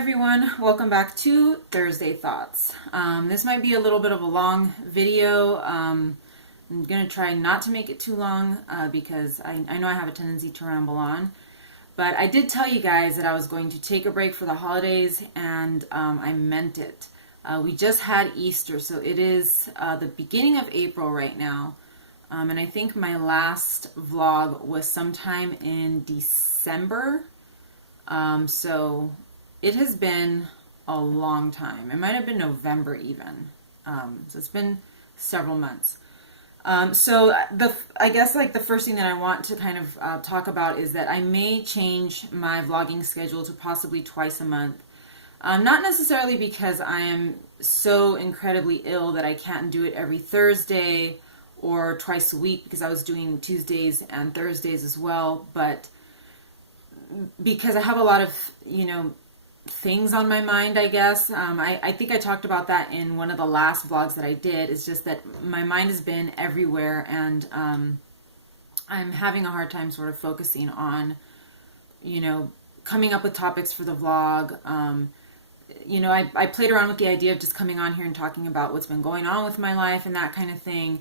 everyone, welcome back to Thursday Thoughts. This might be a little bit of a long video. I'm going to try not to make it too long because I know I have a tendency to ramble on. But I did tell you guys that I was going to take a break for the holidays, and I meant it. We just had Easter, so it is the beginning of April right now. And I think my last vlog was sometime in December. So it has been a long time. It might have been November even. So it's been several months. I guess like the first thing that I want to kind of talk about is that I may change my vlogging schedule to possibly twice a month. Not necessarily because I am so incredibly ill that I can't do it every Thursday or twice a week, because I was doing Tuesdays and Thursdays as well, but because I have a lot of, things on my mind, I guess. I think I talked about that in one of the last vlogs that I did. It's just that my mind has been everywhere, and I'm having a hard time sort of focusing on, coming up with topics for the vlog. I played around with the idea of just coming on here and talking about what's been going on with my life and that kind of thing.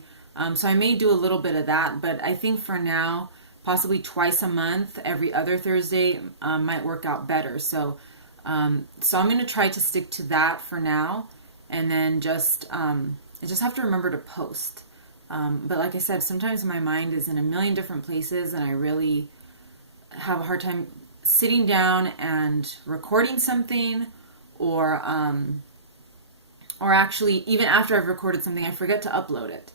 So I may do a little bit of that, but I think for now, possibly twice a month, every other Thursday, might work out better. So I'm going to try to stick to that for now, and then I just have to remember to post. But like I said, sometimes my mind is in a million different places, and I really have a hard time sitting down and recording something, or actually, even after I've recorded something, I forget to upload it.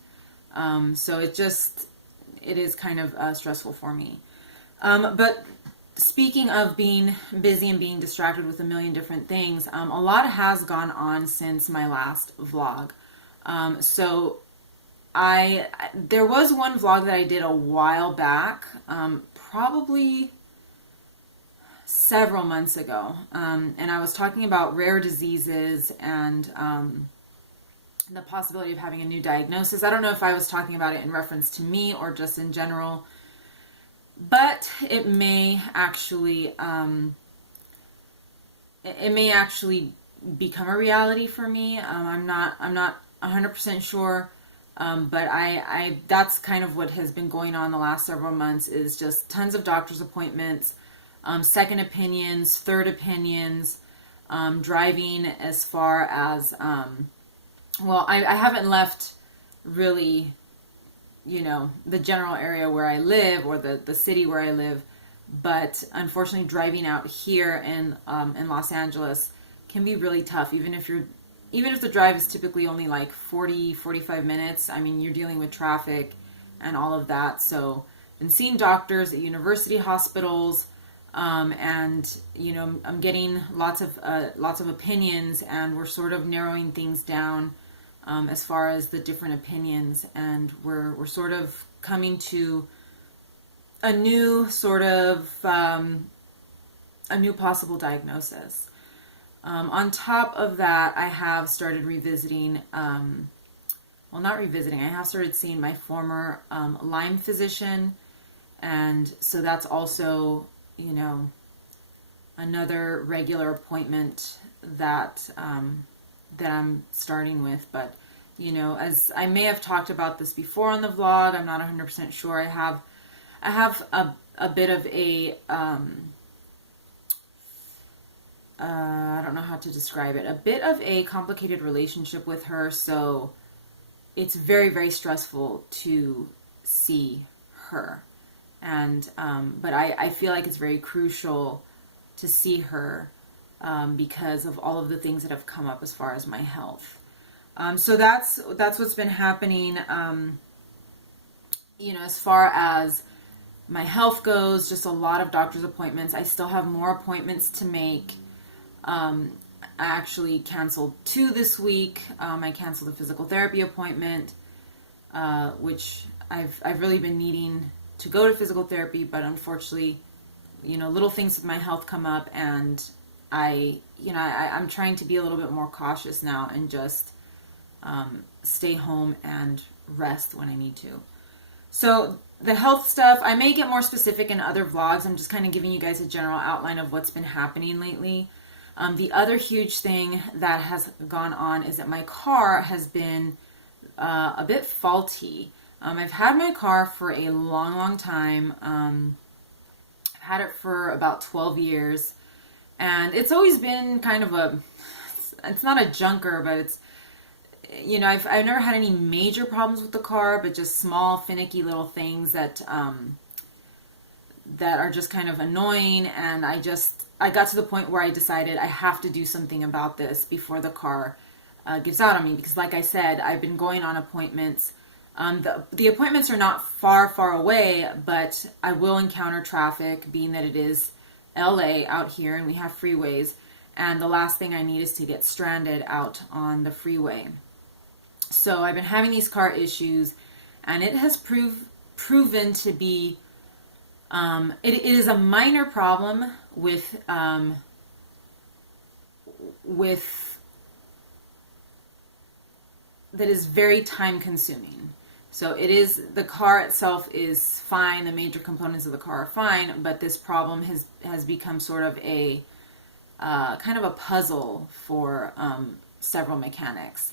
So it is kind of stressful for me. But speaking of being busy and being distracted with a million different things, a lot has gone on since my last vlog. There was one vlog that I did a while back, probably several months ago, and I was talking about rare diseases and the possibility of having a new diagnosis. I don't know if I was talking about it in reference to me or just in general, but it may actually become a reality for me. I'm not 100% sure, but I that's kind of what has been going on the last several months, is just tons of doctor's appointments, second opinions, third opinions, driving as far as I haven't left really, the general area where I live, or the city where I live, but unfortunately driving out here in Los Angeles can be really tough. Even if the drive is typically only like 45 minutes, I mean, you're dealing with traffic and all of that. So been seeing doctors at university hospitals, and I'm getting lots of opinions, and we're sort of narrowing things down as far as the different opinions, and we're sort of coming to a new sort of a new possible diagnosis. On top of that, I have started revisiting, not revisiting, I have started seeing my former Lyme physician, and so that's also, another regular appointment that I'm starting with. But as I may have talked about this before on the vlog, I'm not 100% sure. I have a bit of a I don't know how to describe it, a bit of a complicated relationship with her, so it's very, very stressful to see her. And but I feel like it's very crucial to see her, because of all of the things that have come up as far as my health. So that's what's been happening. As far as my health goes, just a lot of doctor's appointments. I still have more appointments to make. I actually canceled 2 this week. I canceled a physical therapy appointment, which I've really been needing to go to physical therapy, but unfortunately, little things with my health come up, and I'm trying to be a little bit more cautious now and just stay home and rest when I need to. So the health stuff, I may get more specific in other vlogs. I'm just kind of giving you guys a general outline of what's been happening lately. The other huge thing that has gone on is that my car has been a bit faulty. I've had my car for a long, long time. I've had it for about 12 years, and it's always been kind of it's not a junker, but it's, you know, I've never had any major problems with the car, but just small, finicky little things that that are just kind of annoying. And I got to the point where I decided I have to do something about this before the car gives out on me. Because like I said, I've been going on appointments. The appointments are not far away, but I will encounter traffic, being that it is LA out here and we have freeways. And the last thing I need is to get stranded out on the freeway. So I've been having these car issues, and it has proven to be, it is a minor problem with that is very time consuming. So it is, the car itself is fine, the major components of the car are fine, but this problem has become sort of a kind of a puzzle for several mechanics.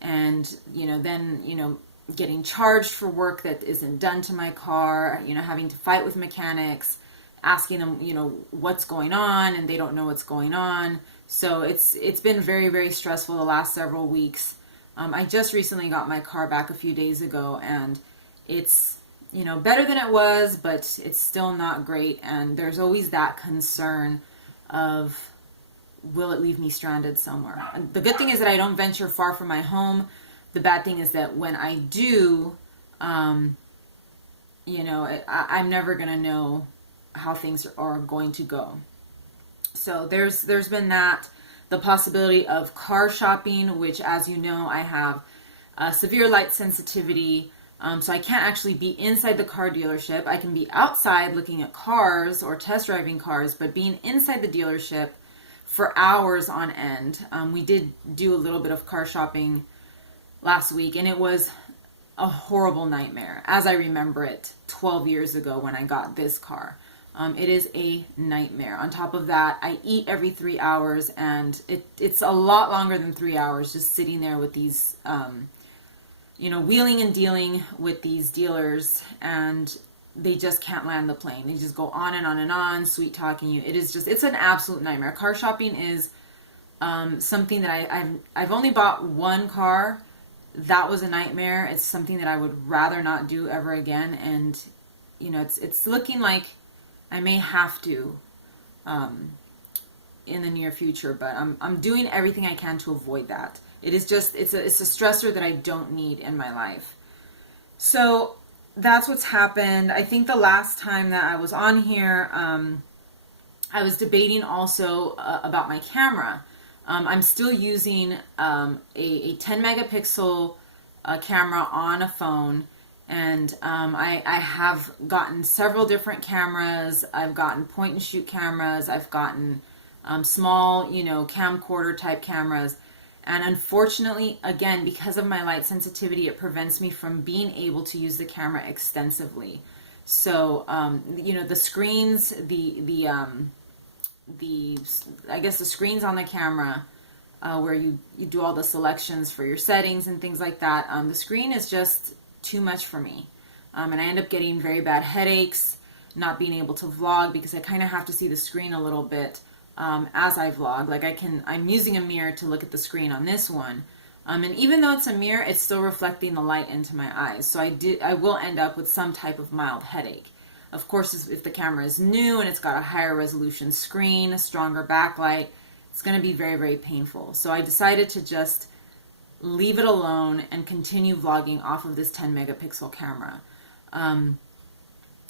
And, you know, then, you know, getting charged for work that isn't done to my car, you know, having to fight with mechanics, asking them, you know, what's going on, and they don't know what's going on. So it's been very, very stressful the last several weeks. I just recently got my car back a few days ago, and it's, you know, better than it was, but it's still not great. And there's always that concern of, will it leave me stranded somewhere? And the good thing is that I don't venture far from my home. The bad thing is that when I do, you know, I'm never going to know how things are going to go. So there's been that. The possibility of car shopping, which, as you know, I have severe light sensitivity. So I can't actually be inside the car dealership. I can be outside looking at cars or test driving cars, but being inside the dealership for hours on end. We did do a little bit of car shopping last week, and it was a horrible nightmare, as I remember it 12 years ago when I got this car. It is a nightmare. On top of that, I eat every 3 hours, and it's a lot longer than 3 hours just sitting there with these, you know, wheeling and dealing with these dealers, and they just can't land the plane. They just go on and on and on, sweet talking you. It is just, it's an absolute nightmare. Car shopping is something that I've only bought one car. That was a nightmare. It's something that I would rather not do ever again. And, you know, it's looking like I may have to in the near future, but I'm doing everything I can to avoid that. It is just, it's a stressor that I don't need in my life. So that's what's happened. I think the last time that I was on here, I was debating also about my camera. I'm still using a 10 megapixel camera on a phone, and I have gotten several different cameras. I've gotten point and shoot cameras. I've gotten small, you know, camcorder type cameras. And unfortunately, again, because of my light sensitivity, it prevents me from being able to use the camera extensively. So, you know, the screens, I guess the screens on the camera, where you do all the selections for your settings and things like that, the screen is just too much for me. And I end up getting very bad headaches, not being able to vlog, because I kind of have to see the screen a little bit as I vlog. Like I'm using a mirror to look at the screen on this one. And even though it's a mirror, it's still reflecting the light into my eyes. So I will end up with some type of mild headache. Of course, if the camera is new and it's got a higher resolution screen, a stronger backlight, it's going to be very, very painful. So I decided to just leave it alone and continue vlogging off of this 10 megapixel camera.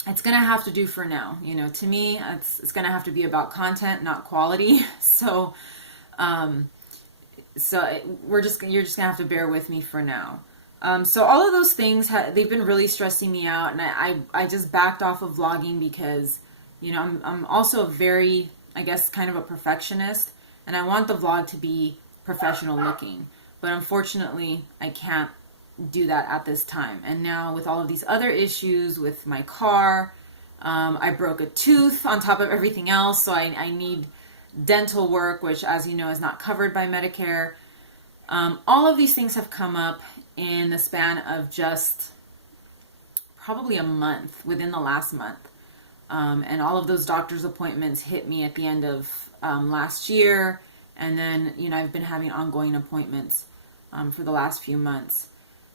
It's going to have to do for now. You know, to me, it's going to have to be about content, not quality. So, you're just going to have to bear with me for now. So all of those things, they've been really stressing me out, and I just backed off of vlogging because, you know, I'm also very, I guess, kind of a perfectionist, and I want the vlog to be professional looking. But unfortunately, I can't do that at this time. And now with all of these other issues with my car, I broke a tooth on top of everything else, so I need dental work, which, as you know, is not covered by Medicare. All of these things have come up in the span of just probably a month, within the last month. And all of those doctor's appointments hit me at the end of last year. And then, I've been having ongoing appointments for the last few months.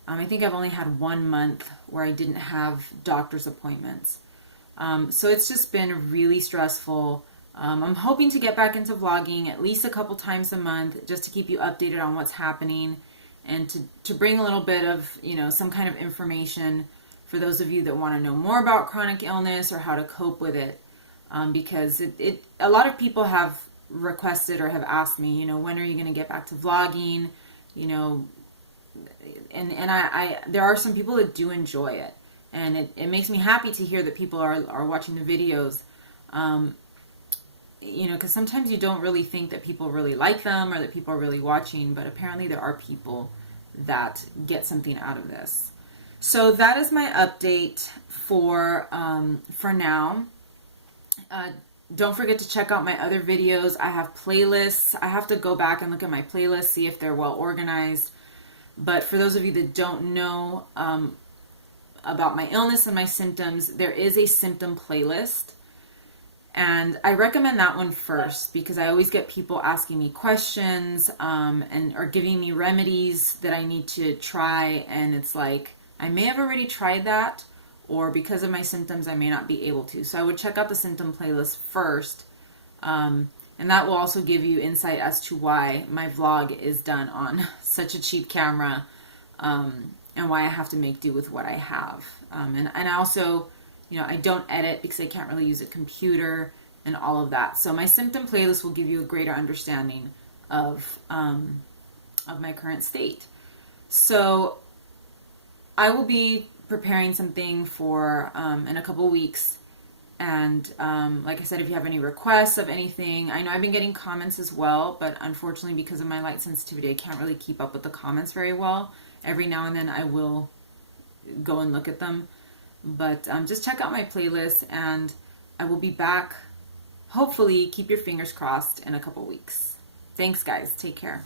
I think I've only had 1 month where I didn't have doctor's appointments. So it's just been really stressful. I'm hoping to get back into vlogging at least a couple times a month, just to keep you updated on what's happening, and to bring a little bit of, some kind of information for those of you that want to know more about chronic illness or how to cope with it. Because a lot of people have requested or have asked me, when are you going to get back to vlogging? And I there are some people that do enjoy it, and it makes me happy to hear that people are watching the videos. Because sometimes you don't really think that people really like them or that people are really watching, but apparently there are people that get something out of this. So that is my update for now. Don't forget to check out my other videos. I have playlists. I have to go back and look at my playlists, see if they're well organized. But for those of you that don't know about my illness and my symptoms, there is a symptom playlist. And I recommend that one first, because I always get people asking me questions or giving me remedies that I need to try. And it's like, I may have already tried that, or because of my symptoms, I may not be able to. So I would check out the symptom playlist first. And that will also give you insight as to why my vlog is done on such a cheap camera, and why I have to make do with what I have. And I also, I don't edit because I can't really use a computer and all of that. So my symptom playlist will give you a greater understanding of my current state. So I will be preparing something for in a couple weeks. And like I said, if you have any requests of anything, I know I've been getting comments as well, but unfortunately because of my light sensitivity, I can't really keep up with the comments very well. Every now and then I will go and look at them. But just check out my playlist, and I will be back, hopefully, keep your fingers crossed, in a couple weeks. Thanks, guys. Take care.